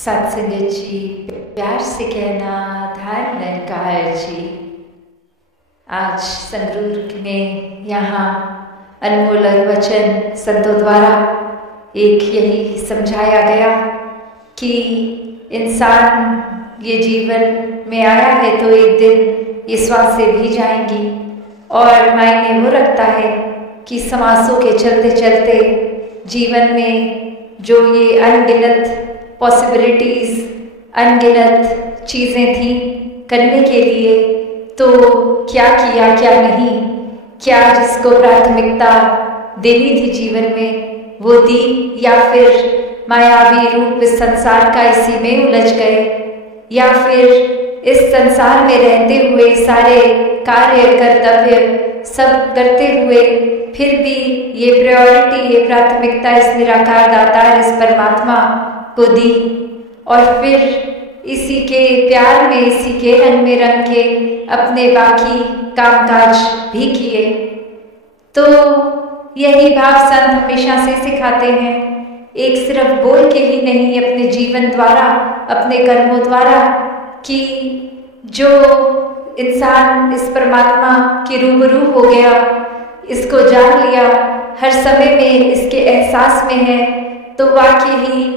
सत्संगत जी, प्यार से कहना धार नरकार जी। आज संगरूर में यहाँ अनमोल वचन संतों द्वारा एक यही समझाया गया कि इंसान ये जीवन में आया है तो एक दिन ये श्वास से भी जाएंगी, और मायने वो रखता है कि समासों के चलते चलते जीवन में जो ये अनगिनत पॉसिबिलिटीज़, अनगिनत चीज़ें थी करने के लिए, तो क्या किया क्या नहीं, क्या जिसको प्राथमिकता देनी थी जीवन में वो दी, या फिर मायावी रूप इस संसार का इसी में उलझ गए, या फिर इस संसार में रहते हुए सारे कार्य कर्तव्य सब करते हुए फिर भी ये प्रायोरिटी, ये प्राथमिकता इस निराकार दातार इस परमात्मा को दी, और फिर इसी के प्यार में, इसी के रंग में रंग के अपने बाकी कामकाज भी किए। तो यही भाव संत हमेशा से सिखाते हैं, एक सिर्फ बोल के ही नहीं, अपने जीवन द्वारा, अपने कर्मों द्वारा, कि जो इंसान इस परमात्मा के रूबरू हो गया, इसको जान लिया, हर समय में इसके एहसास में है, तो वाकई ही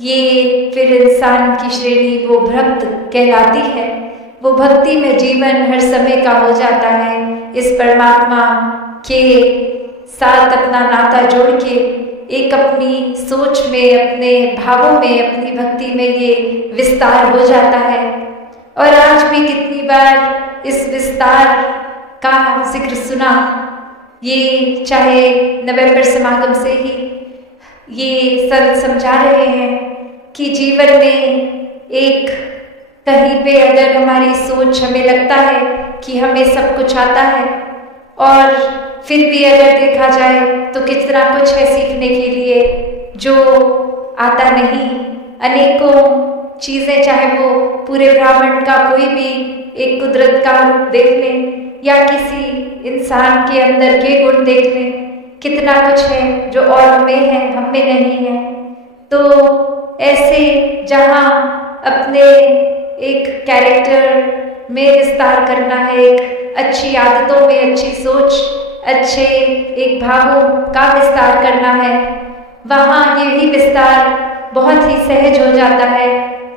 ये फिर इंसान की श्रेणी वो भक्त कहलाती है। वो भक्ति में जीवन हर समय का हो जाता है, इस परमात्मा के साथ अपना नाता जोड़ के एक अपनी सोच में, अपने भावों में, अपनी भक्ति में ये विस्तार हो जाता है। और आज भी कितनी बार इस विस्तार का जिक्र सुना, ये चाहे नवंबर समागम से ही ये संत समझा रहे हैं कि जीवन में एक कहीं पे अगर हमारी सोच, हमें लगता है कि हमें सब कुछ आता है, और फिर भी अगर देखा जाए तो कितना कुछ है सीखने के लिए जो आता नहीं। अनेकों चीज़ें, चाहे वो पूरे ब्रह्मांड का कोई भी एक कुदरत का रूप देख लें, या किसी इंसान के अंदर के गुण देख लें, कितना कुछ है जो और में है, हम में नहीं है। तो ऐसे जहाँ अपने एक कैरेक्टर में विस्तार करना है, एक अच्छी आदतों में अच्छी सोच, अच्छे एक भावों का विस्तार करना है, वहाँ यही विस्तार बहुत ही सहज हो जाता है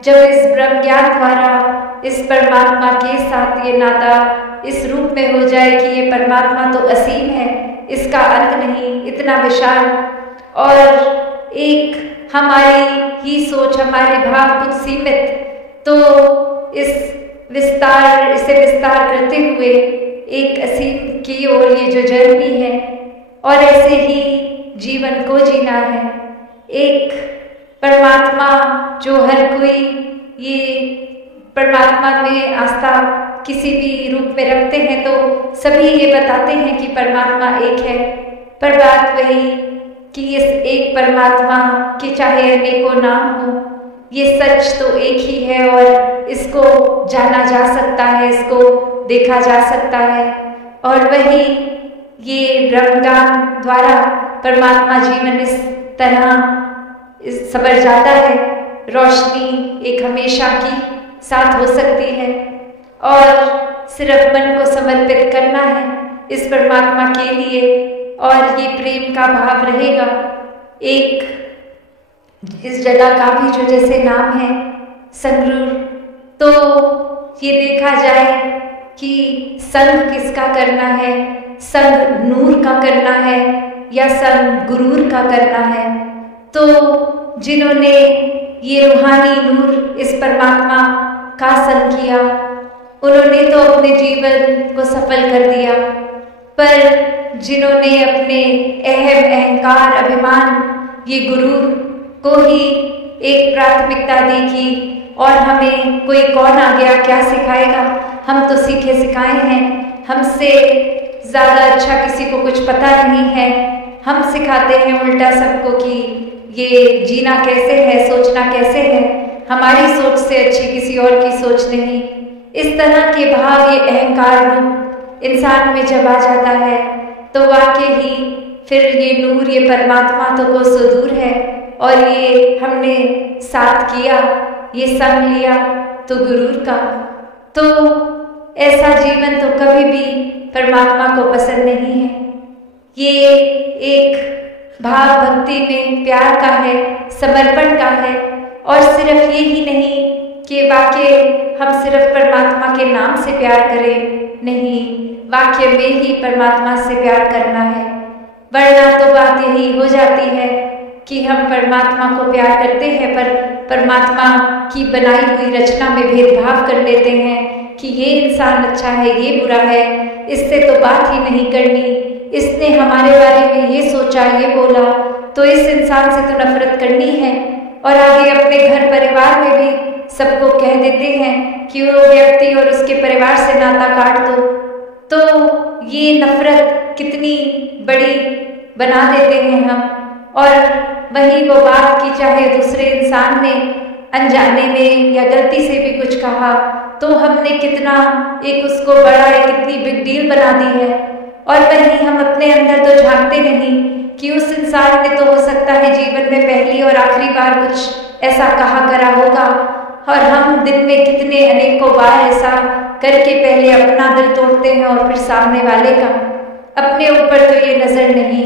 जब इस ब्रह्म ज्ञान द्वारा इस परमात्मा के साथ ये नाता इस रूप में हो जाए कि ये परमात्मा तो असीम है, इसका अंत नहीं, इतना विशाल, और एक हमारी ही सोच, हमारे भाव कुछ सीमित, तो इस विस्तार, इसे विस्तार करते हुए एक असीम की ओर ये जो जर्नी है, और ऐसे ही जीवन को जीना है। एक परमात्मा जो हर कोई ये परमात्मा में आस्था किसी भी रूप में रखते हैं, तो सभी ये बताते हैं कि परमात्मा एक है, पर बात वही कि इस एक परमात्मा के चाहे अनेकों नाम हो, ये सच तो एक ही है, और इसको जाना जा सकता है, इसको देखा जा सकता है, और वही ये ब्रह्मज्ञान द्वारा परमात्मा जीवन इस तरह संवर जाता है। रोशनी एक हमेशा की साथ हो सकती है, और सिर्फ मन को समर्पित करना है इस परमात्मा के लिए, और ये प्रेम का भाव रहेगा। एक इस जगह का भी जो जैसे नाम है संगरूर, तो ये देखा जाए कि संग किसका करना है, संग नूर का करना है या संग गुरूर का करना है। तो जिन्होंने ये रूहानी नूर इस परमात्मा का संग किया, उन्होंने तो अपने जीवन को सफल कर दिया, पर जिन्होंने अपने अहम, अहंकार, अभिमान, ये गुरूर को ही एक प्राथमिकता दी कि और हमें कोई कौन आ गया, क्या सिखाएगा, हम तो सीखे सिखाए हैं, हमसे ज़्यादा अच्छा किसी को कुछ पता नहीं है, हम सिखाते हैं उल्टा सबको कि ये जीना कैसे है, सोचना कैसे है, हमारी सोच से अच्छी किसी और की सोच नहीं। इस तरह के भाव, ये अहंकार रूप इंसान में जब आ जाता है, तो वाकई ही फिर ये नूर, ये परमात्मा तो कोसों दूर है, और ये हमने साथ किया, ये संग लिया तो गुरूर का, तो ऐसा जीवन तो कभी भी परमात्मा को पसंद नहीं है। ये एक भाव भक्ति में प्यार का है, समर्पण का है। और सिर्फ ये ही नहीं कि वाकई हम सिर्फ परमात्मा के नाम से प्यार करें, नहीं, वाक्य में ही परमात्मा से प्यार करना है। वरना तो बात यही हो जाती है कि हम परमात्मा को प्यार करते हैं पर परमात्मा की बनाई हुई रचना में भेदभाव कर लेते हैं कि ये इंसान अच्छा है, ये बुरा है, इससे तो बात ही नहीं करनी, इसने हमारे बारे में ये सोचा, ये बोला, तो इस इंसान से तो नफरत करनी है। और आगे अपने घर परिवार में भी सबको कह देते हैं कि वो व्यक्ति और उसके परिवार से नाता काट दो। तो ये नफरत कितनी बड़ी बना देते हैं हम। और वही वो बात की चाहे दूसरे इंसान ने अनजाने में या गलती से भी कुछ कहा तो हमने कितना एक उसको बड़ा एक इतनी बिग डील बना दी है। और वहीं हम अपने अंदर तो झांकते नहीं कि उस इंसान ने तो हो सकता है जीवन में पहली और आखिरी बार कुछ ऐसा कहा करा होगा, और हम दिन में कितने अनेकों बार ऐसा करके पहले अपना दिल तोड़ते हैं और फिर सामने वाले का। अपने ऊपर तो ये नजर नहीं,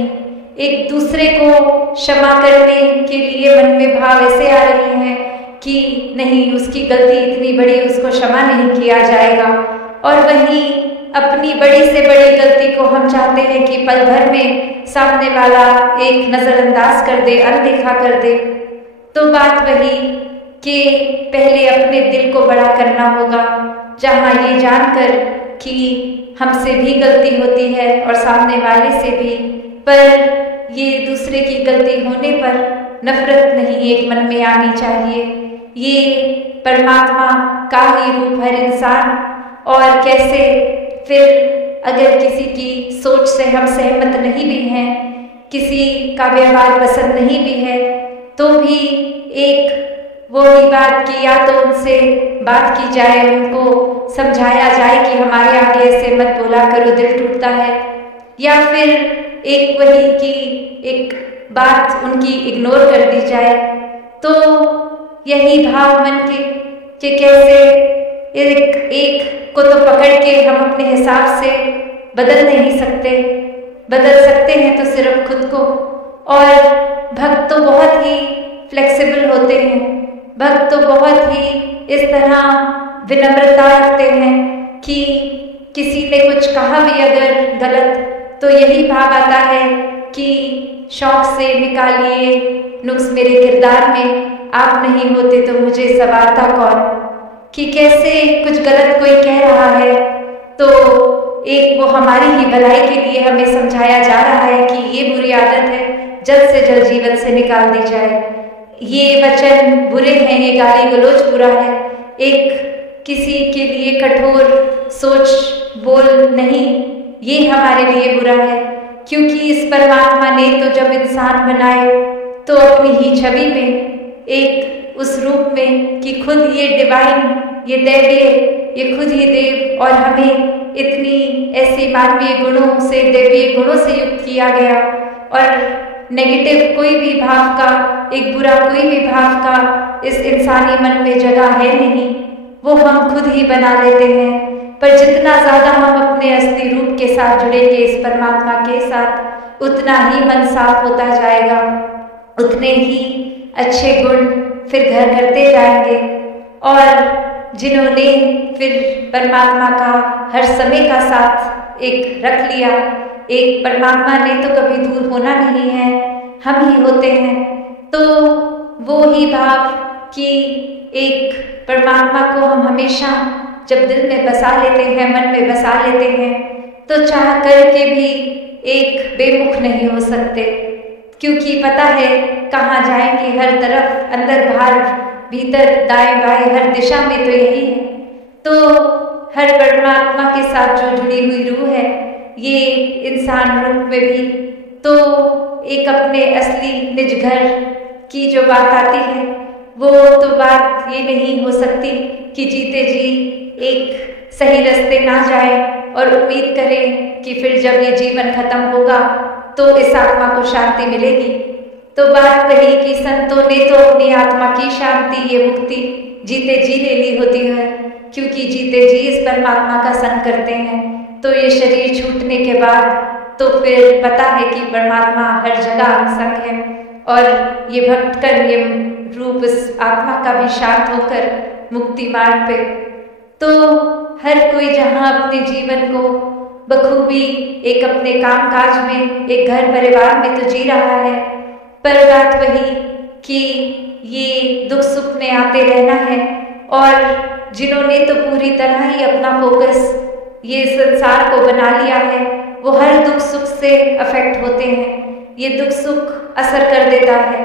एक दूसरे को क्षमा करने के लिए मन में भाव ऐसे आ रहे हैं कि नहीं, उसकी गलती इतनी बड़ी, उसको क्षमा नहीं किया जाएगा। और वहीं अपनी बड़ी से बड़ी गलती को हम चाहते हैं कि पल भर में सामने वाला एक नजरअंदाज कर दे, अनदेखा कर दे। तो बात वही कि पहले अपने दिल को बड़ा करना होगा, जहाँ ये जानकर कि हमसे भी गलती होती है और सामने वाले से भी, पर ये दूसरे की गलती होने पर नफरत नहीं एक मन में आनी चाहिए। ये परमात्मा का ही रूप हर इंसान, और कैसे फिर अगर किसी की सोच से हम सहमत नहीं भी हैं, किसी का व्यवहार पसंद नहीं भी है, तो भी एक वो ही बात की या तो उनसे बात की जाए, उनको समझाया जाए कि हमारे आगे ऐसे मत बोला करो, दिल टूटता है, या फिर एक वही की एक बात उनकी इग्नोर कर दी जाए। तो यही भाव मन के कि कैसे एक को तो पकड़ के हम अपने हिसाब से बदल नहीं सकते, बदल सकते हैं तो सिर्फ खुद को। और भक्त तो बहुत ही फ्लेक्सिबल होते हैं, भक्त तो बहुत ही इस तरह विनम्रता रखते हैं कि किसी ने कुछ कहा भी अगर गलत, तो यही भाव आता है कि शौक से निकालिए नुक्स मेरे किरदार में, आप नहीं होते तो मुझे सवारता कौन। कि कैसे कुछ गलत कोई कह रहा है तो एक वो हमारी ही भलाई के लिए हमें समझाया जा रहा है कि ये बुरी आदत है, जल्द से जल्द जीवन से निकाल दी जाए, ये वचन बुरे हैं, ये गाली गलौज बुरा है, एक किसी के लिए कठोर सोच बोल नहीं, ये हमारे लिए बुरा है। क्योंकि इस परमात्मा ने तो जब इंसान बनाए तो अपनी ही छवि में, एक उस रूप में कि खुद ये डिवाइन, ये दैवीय, ये खुद ही देव, और हमें इतनी ऐसे मानवीय गुणों से, दैवीय गुणों से युक्त किया गया। और नेगेटिव कोई भी भाव का, एक बुरा कोई भी भाव का इस इंसानी मन में जगह है नहीं, वो हम खुद ही बना लेते हैं। पर जितना ज़्यादा हम अपने असली रूप के साथ जुड़ेंगे, इस परमात्मा के साथ, उतना ही मन साफ होता जाएगा, उतने ही अच्छे गुण फिर घर करते जाएंगे। और जिन्होंने फिर परमात्मा का हर समय का साथ एक रख लिया, एक परमात्मा ने तो कभी दूर होना नहीं है, हम ही होते हैं, तो वो ही भाव कि एक परमात्मा को हम हमेशा जब दिल में बसा लेते हैं, मन में बसा लेते हैं, तो चाह करके भी एक बेमुख नहीं हो सकते, क्योंकि पता है कहाँ जाएंगे, हर तरफ, अंदर बाहर, भीतर दाएं बाएं, हर दिशा में तो यही है। तो हर परमात्मा के साथ जो जुड़ी हुई रूह है, ये इंसान रूप में भी तो एक अपने असली निज घर की जो बात आती है, वो तो बात ये नहीं हो सकती कि जीते जी एक सही रास्ते ना जाए और उम्मीद करें कि फिर जब ये जीवन खत्म होगा तो इस आत्मा को शांति मिलेगी। तो बात वही कि संतों ने तो अपनी आत्मा की शांति, ये मुक्ति जीते जी ले ली होती है, क्योंकि जीते जी इस परमात्मा का संग करते हैं। तो ये शरीर छूटने के बाद तो फिर पता है कि परमात्मा हर जगह संग है, और ये भक्त का ये रूप इस आत्मा का भी शांत होकर मुक्ति मार्ग पे। तो हर कोई जहाँ अपने जीवन को बखूबी एक अपने कामकाज में, एक घर परिवार में तो जी रहा है, पर बात वही कि ये दुख सुख में आते रहना है। और जिन्होंने तो पूरी तरह ही अपना फोकस ये संसार को बना लिया है, वो हर दुख सुख से अफेक्ट होते हैं, ये दुख सुख असर कर देता है।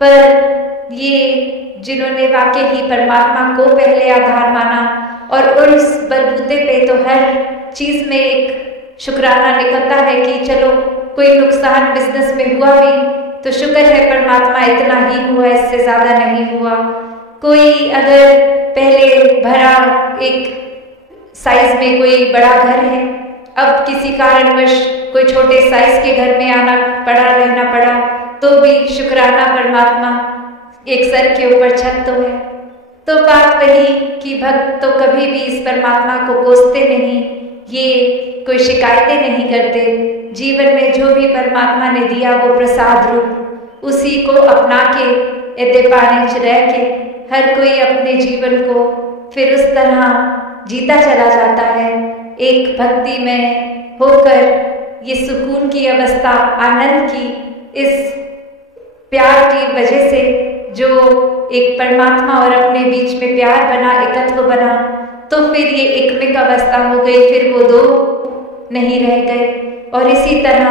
पर ये जिन्होंने वाकई ही परमात्मा को पहले आधार माना और उस बलबूते पे तो हर चीज में एक शुक्राना निकलता है कि चलो कोई नुकसान बिजनेस में हुआ भी तो शुक्र है परमात्मा इतना ही हुआ, इससे ज्यादा नहीं हुआ। कोई अगर पहले भरा एक साइज में कोई बड़ा घर है, अब किसी कारणवश कोई छोटे साइज के घर में आना पड़ा, रहना पड़ा, तो भी शुक्राना परमात्मा, एक सर के ऊपर छत तो है। तो बात वही कि भक्त तो कभी भी इस परमात्मा को कोसते नहीं, ये कोई शिकायतें नहीं करते। जीवन में जो भी परमात्मा ने दिया वो प्रसाद रूप, उसी को अपना के एदे पानी च रह के हर कोई अपने जीवन को फिर उस तरह जीता चला जाता है, एक भक्ति में होकर। ये सुकून की अवस्था, आनंद की, इस प्यार की वजह से जो एक परमात्मा और अपने बीच में प्यार बना, एकत्व बना, तो फिर ये एकमिक अवस्था हो गई, फिर वो दो नहीं रह गए। और इसी तरह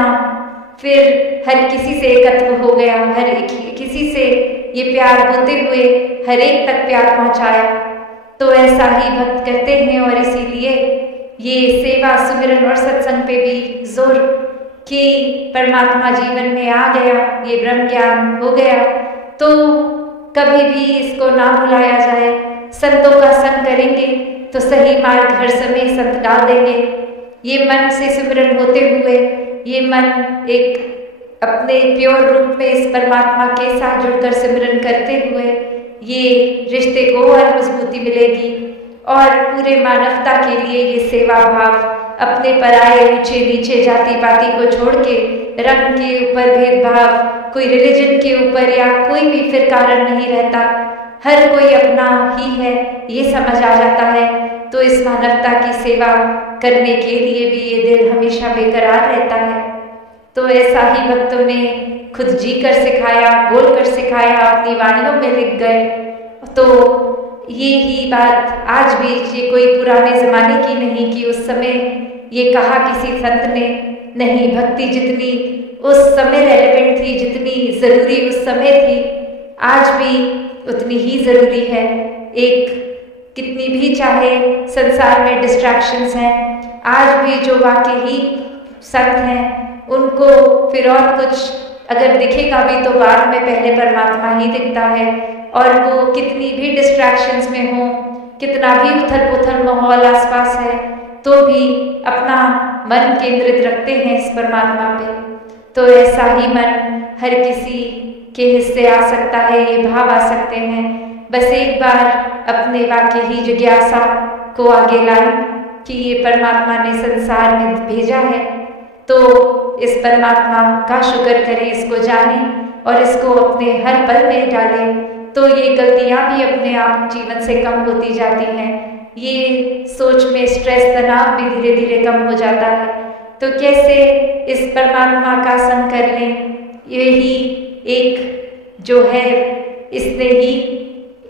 फिर हर किसी से एकत्व हो गया, हर किसी से ये प्यार होते हुए हर एक तक प्यार पहुंचाया। तो ऐसा ही भक्त करते हैं, और इसीलिए ये सेवा, सुमिरन और सत्संग पे भी जोर कि परमात्मा जीवन में आ गया, ये ब्रह्म ज्ञान हो गया, तो कभी भी इसको ना भुलाया जाए। संतों का संग करेंगे तो सही मार्ग हर समय संत डाल देंगे। ये मन से सिमरन होते हुए, ये मन एक अपने प्योर रूप में इस परमात्मा के साथ जुड़कर सिमरन करते हुए ये रिश्ते को और मजबूती मिलेगी, और पूरे मानवता के लिए ये सेवा भाव, अपने पराये ऊंचे नीचे जाति पाति को छोड़ के, रंग के ऊपर भेदभाव, कोई रिलीजन के ऊपर या कोई भी फिर कारण नहीं रहता, हर कोई अपना ही है, ये समझ आ जाता है। तो इस मानवता की सेवा करने के लिए भी ये दिल हमेशा बेकरार रहता है। तो ऐसा ही भक्तों ने खुद जी कर सिखाया, बोल कर सिखाया, अपनी वाणियों में लिख गए। तो ये ही बात आज भी, ये कोई पुराने जमाने की नहीं कि उस समय ये कहा किसी संत ने, नहीं, भक्ति जितनी उस समय रेलेवेंट थी, जितनी जरूरी उस समय थी, आज भी उतनी ही जरूरी है। एक कितनी भी चाहे संसार में डिस्ट्रैक्शंस हैं, आज भी जो वाकई ही संत हैं उनको फिर और कुछ अगर दिखेगा भी तो बाद में पहले परमात्मा ही दिखता है। और वो कितनी भी डिस्ट्रैक्शंस में हो, कितना भी उथल पुथल माहौल आसपास है, तो भी अपना मन केंद्रित रखते हैं इस परमात्मा पे। तो ऐसा ही मन हर किसी के हिस्से आ सकता है, ये भाव आ सकते हैं। बस एक बार अपने वाक्य ही जिज्ञासा को आगे लाएं कि ये परमात्मा ने संसार में भेजा है, तो इस परमात्मा का शुक्र करें, इसको जानें और इसको अपने हर पल में डालें। तो ये गलतियां भी अपने आप जीवन से कम होती जाती हैं। ये सोच में स्ट्रेस, तनाव भी धीरे धीरे कम हो जाता है। तो कैसे इस परमात्मा का संग कर लें, यही एक जो है, इसने ही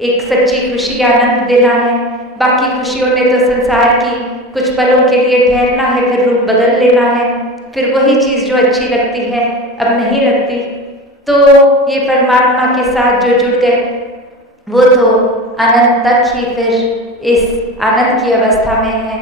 एक सच्ची खुशी, आनंद देना है। बाकी खुशियों ने तो संसार की कुछ पलों के लिए ठहरना है, फिर रूप बदल लेना है, फिर वही चीज़ जो अच्छी लगती है अब नहीं लगती। तो ये परमात्मा के साथ जो जुड़ गए वो तो अनंत तक ही फिर इस आनंद की अवस्था में है।